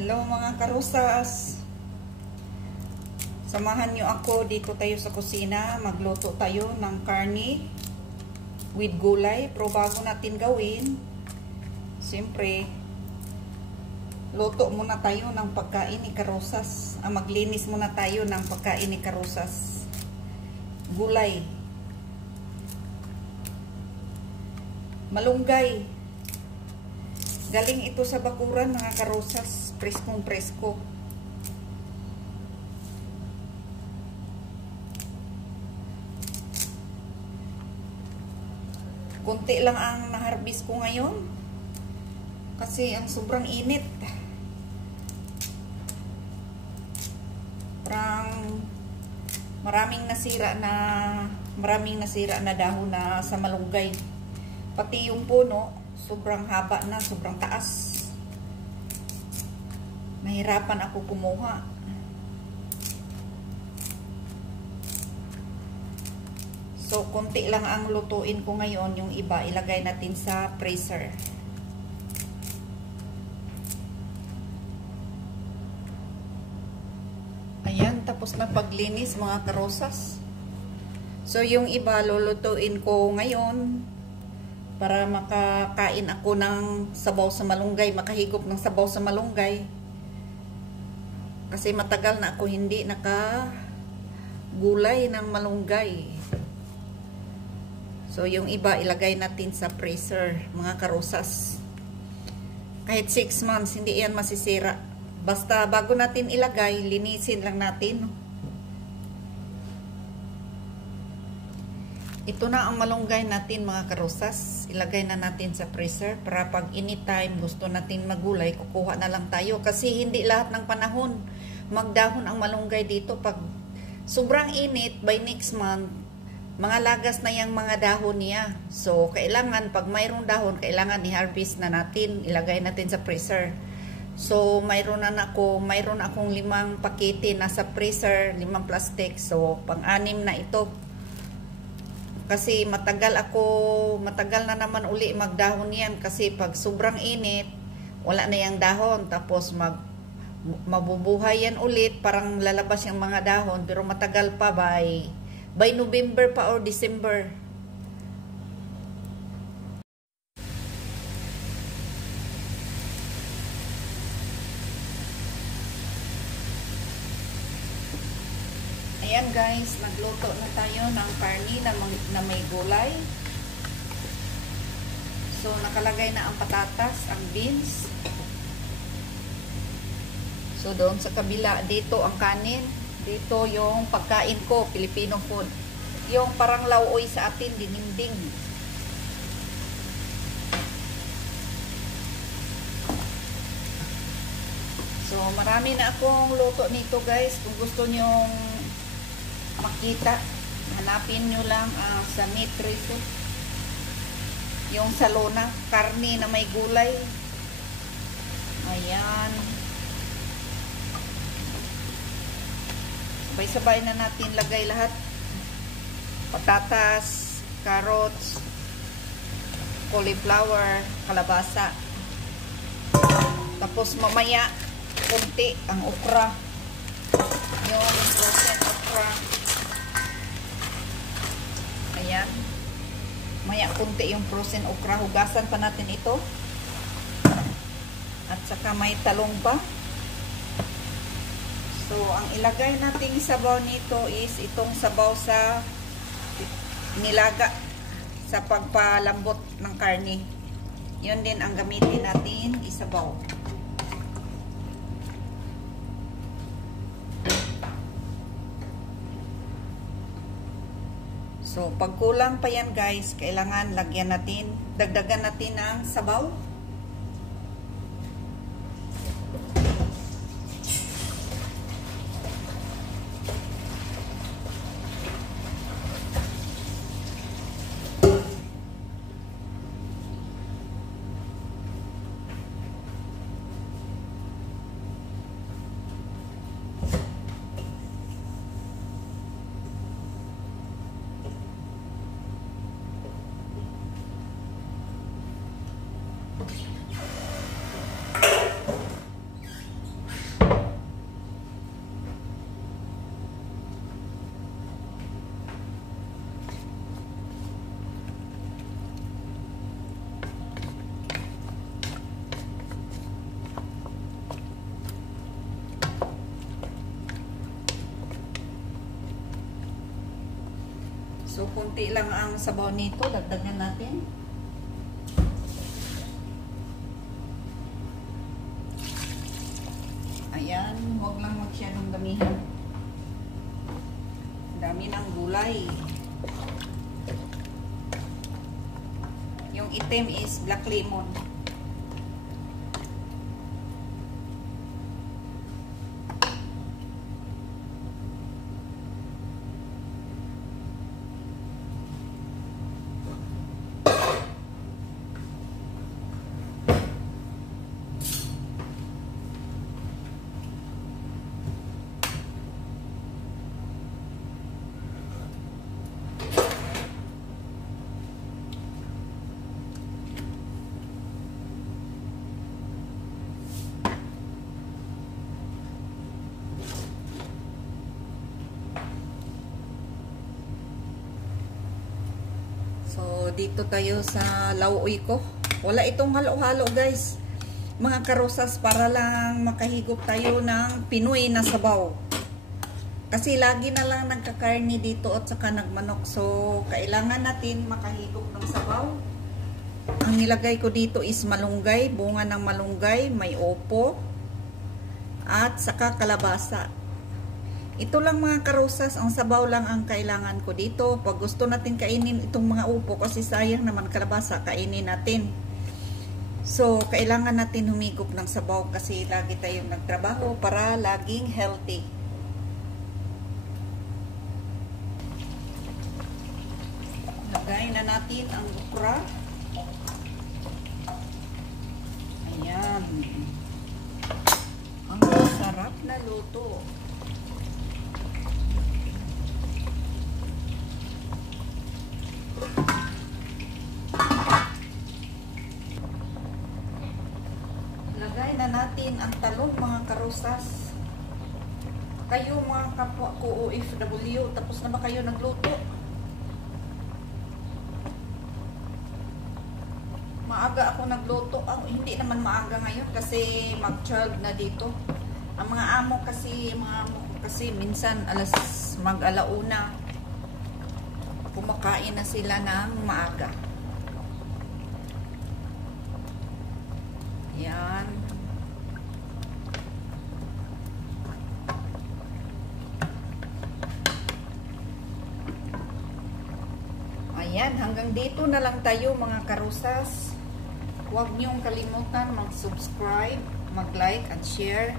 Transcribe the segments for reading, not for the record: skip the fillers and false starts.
Hello mga karusas. Samahan nyo ako dito tayo sa kusina. Magluto tayo ng karne with gulay. Pero bago natin gawin, siyempre luto muna tayo ng pagkain ni karusas. Maglinis muna tayo ng pagkain ni karusas. Gulay, malunggay. Galing ito sa bakuran mga karusas, preskong presko. Kunti lang ang naharbis ko ngayon kasi ang sobrang init. Parang maraming nasira na dahon na sa malunggay. Pati yung puno sobrang haba na, sobrang taas. Nahirapan ako kumuha. So, konti lang ang lutuin ko ngayon. Yung iba, ilagay natin sa freezer. Ayan, tapos na paglinis mga karosas. So, yung iba, lulutuin ko ngayon para makakain ako ng sabaw sa malunggay, makahigop ng sabaw sa malunggay. Kasi matagal na ako hindi nakagulay ng malunggay. So, yung iba ilagay natin sa freezer, mga karusas. Kahit 6 months, hindi yan masisira. Basta bago natin ilagay, linisin lang natin. Ito na ang malunggay natin mga karusas. Ilagay na natin sa freezer para pag anytime gusto natin magulay, kukuha na lang tayo. Kasi hindi lahat ng panahon magdahon ang malunggay dito. Pag sobrang init, by next month, mga lagas na yung mga dahon niya. So, kailangan, pag mayroong dahon, kailangan i-harvest na natin. Ilagay natin sa freezer. So, mayroon akong 5 pakete nasa freezer, 5 plastic. So, pang-anim na ito. Kasi matagal na naman uli magdahon yan. Kasi pag sobrang init, wala na yung dahon. Tapos mabubuhay yan ulit. Parang lalabas yung mga dahon. Pero matagal pa by November pa or December. Ayan guys, nagluto na tayo ng karne na may gulay. So, nakalagay na ang patatas, ang beans. So, doon sa kabila, dito ang kanin. Dito yung pagkain ko, Filipino food. Yung parang lauoy sa atin, dininding. So, marami na akong luto nito guys. Kung gusto nyong makita, hanapin nyo lang sa meat recipe yung salona, karne na may gulay. Ayan, sabay-sabay na natin lagay lahat. Patatas, carrots, cauliflower, kalabasa. Tapos mamaya kunti ang okra, yung frozen okra. Ayan. Maya kunti yung frozen okra. Hugasan pa natin ito. At saka may talong pa. So, ang ilagay nating sabaw nito is itong sabaw sa nilaga sa pagpalambot ng karne. Yun din ang gamitin natin isabaw. So, pag kulang pa yan guys, kailangan dagdagan natin ng sabaw. So, kunti lang ang sabaw nito. Dagdagan natin. Ayan. Huwag lang masyadong damihan. Dami ng gulay. Yung itim is black lemon. So, dito tayo sa lauoy ko. Wala itong halo-halo, guys. Mga karosas para lang makahigop tayo ng Pinoy na sabaw. Kasi lagi na lang nagkakarni dito at saka nagmanok. So, kailangan natin makahigop ng sabaw. Ang nilagay ko dito is malunggay, bunga ng malunggay, may opo, at saka kalabasa. Ito lang mga karosas, ang sabaw lang ang kailangan ko dito. Pag gusto natin kainin itong mga upo, kasi sayang naman kalabasa, kainin natin. So, kailangan natin humigop ng sabaw kasi lagi tayong nagtrabaho para laging healthy. Lagay na natin ang okra. Ayan. Ang sarap na luto. Lagay na natin ang talong mga karosas. Kayo mga kapwa ko OFW, tapos na ba kayo nagluto? Maaga ako nagluto. Hindi naman maaga ngayon kasi mag-12 na dito. Ang mga amo kasi minsan mag-alauna kumakain na sila ng maaga. Yan. Ayan, hanggang dito na lang tayo mga karosas. Huwag niyong kalimutan mag-subscribe, mag-like at share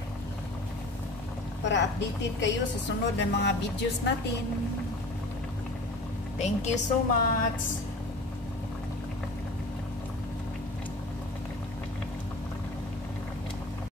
para updated kayo sa sunod na mga videos natin. Thank you so much.